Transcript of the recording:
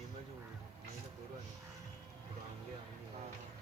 minimal जो movies हैं मैं ना बोर हुआ नहीं तो आऊँगे आऊँगे हाँ हाँ